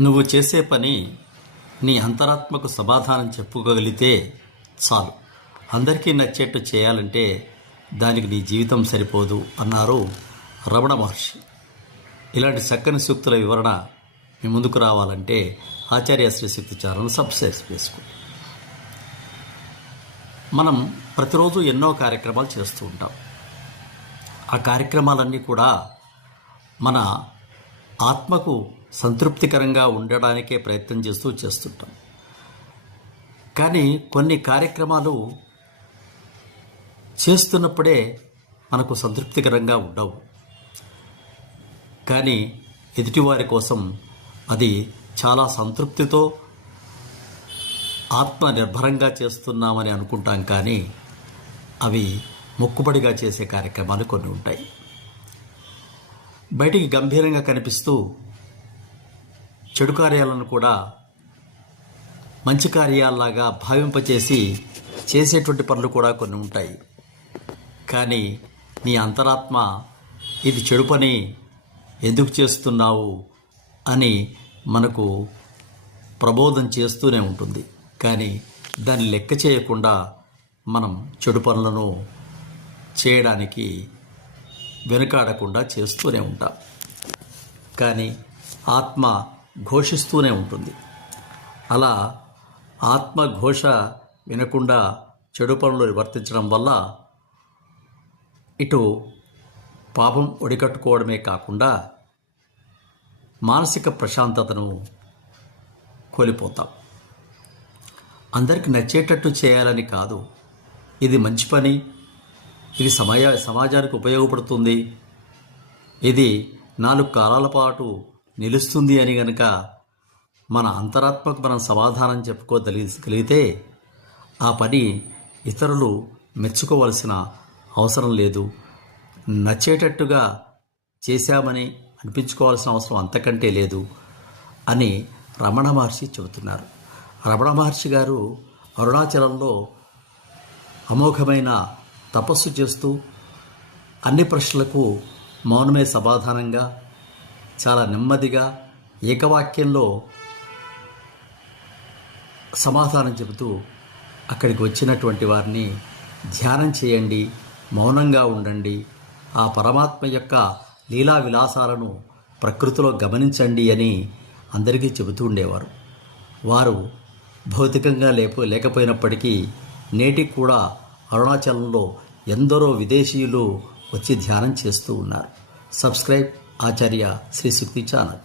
నువ్వు చేసే పని నీ అంతరాత్మకు సమాధానం చెప్పుకోగలిగితే చాలు. అందరికీ నచ్చేట్టు చేయాలంటే దానికి నీ జీవితం సరిపోదు అన్నారు రమణ మహర్షి. ఇలాంటి చక్కని సూక్తుల వివరణ మీ ముందుకు రావాలంటే ఆచార్య శ్రీ శక్తి ఛానల్ సబ్స్క్రైబ్ చేసుకో మనం ప్రతిరోజు ఎన్నో కార్యక్రమాలు చేస్తూ ఉంటాం. ఆ కార్యక్రమాలన్నీ కూడా మన ఆత్మకు సంతృప్తికరంగా ఉండడానికే ప్రయత్నం చేస్తూ చేస్తుంటాం. కానీ కొన్ని కార్యక్రమాలు చేస్తున్నప్పుడే మనకు సంతృప్తికరంగా ఉండవు. కానీ ఎదుటివారి కోసం అది చాలా సంతృప్తితో ఆత్మనిర్భరంగా చేస్తున్నామని అనుకుంటాం కానీ అవి మొక్కుబడిగా చేసే కార్యక్రమాలు కొన్ని ఉంటాయి. బయటికి గంభీరంగా కనిపిస్తూ చెడు కార్యాలను కూడా మంచి కార్యాల్లాగా భావింపచేసి చేసేటువంటి పనులు కూడా కొన్ని ఉంటాయి. కానీ నీ అంతరాత్మ ఇది చెడు పని ఎందుకు చేస్తున్నావు అని మనకు ప్రబోధం చేస్తూనే ఉంటుంది. కానీ దాన్ని లెక్క చేయకుండా మనం చెడు పనులను చేయడానికి వెనుకాడకుండా చేస్తూనే ఉంటాం. కానీ ఆత్మ ఘోషిస్తూనే ఉంటుంది. అలా ఆత్మఘోష వినకుండా చెడు పనులు వర్తించడం వల్ల ఇటు పాపం ఒడికట్టుకోవడమే కాకుండా మానసిక ప్రశాంతతను కోల్పోతాం. అందరికి నచ్చేటట్టు చేయాలని కాదు. ఇది మంచి పని. ఇది సమయ సమాజానికి ఉపయోగపడుతుంది. ఇది నాలుగు కాలాల పాటు నిలుస్తుంది అని గనక మన అంతరాత్మకు మనం సమాధానం చెప్పుకోగలిగితే ఆ పని ఇతరులు మెచ్చుకోవలసిన అవసరం లేదు. నచ్చేటట్టుగా చేశామని అనిపించుకోవాల్సిన అవసరం అంతకంటే లేదు అని రమణ మహర్షి చెబుతున్నారు. రమణ మహర్షి గారు అరుణాచలంలో అమోఘమైన తపస్సు చేస్తూ అన్ని ప్రశ్నలకు మౌనమే సమాధానంగా చాలా నెమ్మదిగా ఏకవాక్యంలో సమాధానం చెబుతూ అక్కడికి వచ్చినటువంటి వారిని ధ్యానం చేయండి మౌనంగా ఉండండి. ఆ పరమాత్మ యొక్క లీలా విలాసాలను ప్రకృతిలో గమనించండి అని అందరికీ చెబుతూ ఉండేవారు. వారు భౌతికంగా లేపో లేకపోయినప్పటికీ నేటికి కూడా అరుణాచలంలో ఎందరో విదేశీయులు వచ్చి ధ్యానం చేస్తూ ఉన్నారు. Subscribe Acharya Shri Shakti channel.